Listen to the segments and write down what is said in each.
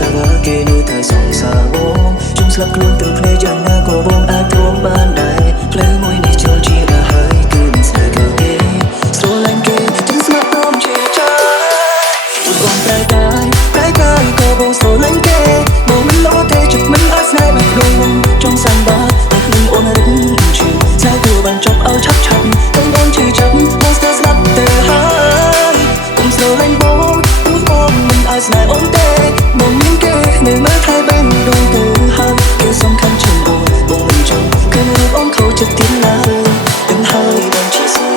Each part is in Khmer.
សាវ៉ាគេនៅតែសងសាវងជុំស្លាប់ខ្លួនទាំងគ្នាយ៉ាងណាក៏បងអាចទ្រាំបានដែរផ្លូវមួយនេះចូលជាដល់ហើយគឺមិនស្នេហ៍គេស្រឡាញ់គេจึงស្មាត់ព្រមជាចាបងប្រែកាយក៏បងស្រឡាញ់គេបងមិនលោទេចិត្តមិនអាចស្នេហ៍បែបក្នុងចង់សាំបាតែក្នុងអូនរឹកឈឺតែគួរបានចប់ឲ្យឆាប់កុំបងឈឺចាប់បងស្ទើរស្លាប់ទៅហើយកុំស្រឡាញ់បងព្រោះបងមិនអាចស្នេហ៍អូនទេបងមានគេនៅមើលថែបែបដងទៅហើយគេសំខាន់ជាងបងមិនចង់គឺរូបអូនខូចចិត្តទៀតឡើយទាំងហើយបងជាសោក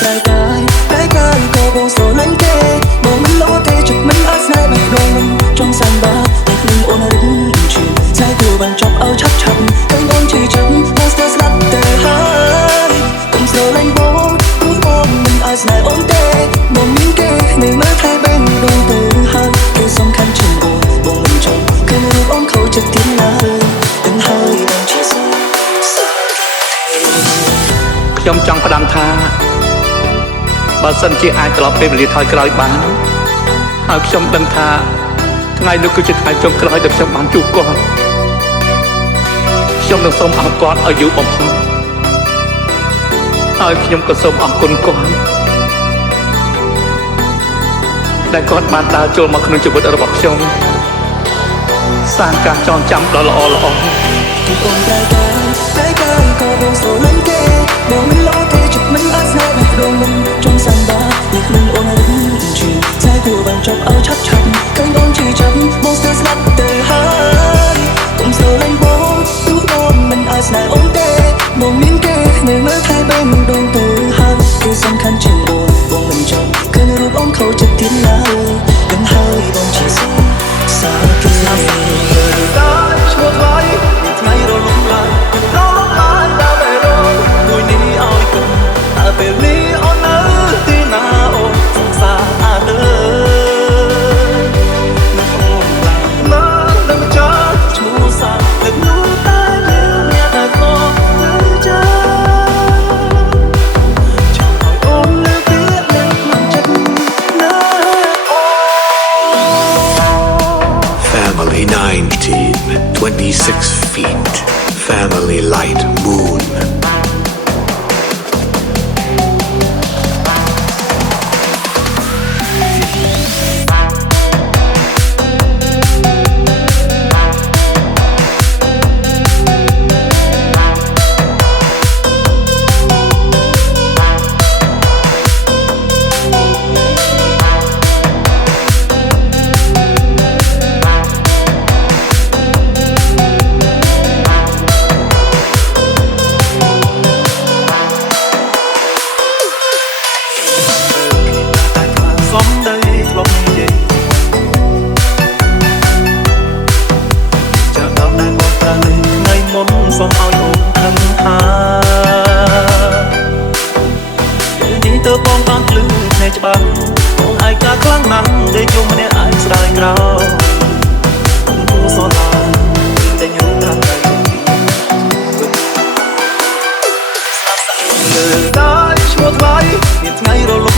ប្រែកាយក៏បងស្រឡាញ់គេបងមិនលោទេចិត្តមិនអាចស្នេហ៍បែបក្នុងចង់សាំបាតែក្នុងអូនរឹកឈឺតែគួរបានចប់ឲ្យឆាប់ឃើញអូនឈឺចាប់បងស្ទើរស្លាប់ទៅហើយកុំស្រឡាញ់បងព្រោះបងមិនអាចស្នេហ៍អូនទេបងមានគេនៅមើលថែបែបដងទៅហើយគេសំខាន់ជាងបងមិនចង់ឃើញរូបអូនខូចចិត្តទៀតឡើយទាំងហើយបងជាសោកខ្ញុំចង់ផ្ដាំថាបើសិនជាអាចត្រឡប់ពេលវេលាថយក្រោយបានហើយខ្ញុំដឹងថាថ្ងៃនោះគឺជាថ្ងៃចុងក្រោយដែលខ្ញុំបានជួបគាត់ខ្ញុំនឹងសូមអរគាត់ឲ្យយូរបំផុតហើយខ្ញុំក៏សូមអរគុណគាត់ដែលគាត់បានដើរចូលមកក្នុងជីវិតរបស់ខ្ញុំសាងការចងចាំដ៏ល្អបងប្រែកាយក៏បងស្រឡាញ់គេបងមិនលោទេចិត្តមិនអាចស្នេហ៍បែបក្នុងចង់សាំបាតែក្នុងអូនរឹកឈឺតែគួរបានចប់ឲ្យឆាប់ឃើញអូនឈឺចាប់បងស្ទើរស្លាប់ទៅហើយកុំស្រឡាញ់បងព្រោះបងមិនអាចស្នេហ៍អូនទេបងមានគេនៅមើលថែបែបដងទៅហើយគេសំខាន់ជាងបងមិនចង់ឃើញរូបអូនខូចចិត្តទៀតឡើយទាំងហើយបងជាសោកសាគេឈ្មោះថ្លៃថ្ងៃរលំឡើងដើរបែរមួយនេះឲ្យគុំតើពេលនេះអូននៅទីណាអូនសង្សារអើនៅចាឈ្មោះសាទឹកនោះតែមានអ្នកតែខកនៅចាចាំឲ្យអូនលើកទៀតនឹងមិនចិត្តណាអូ Family 19 26 feet Family Light Moonសូមឲ្យអូនដឹងថាពេលនេះទៅបងបានភ្លឺភ្នែកច្បាស់បងឯកាខ្លាំងណាស់ដែលជុំម្នាក់ឯងស្ដាយក្រោយគូសឡាតែញូត្រាំតែលើដើរឈ្មោះថ្លៃមានថ្ងៃរល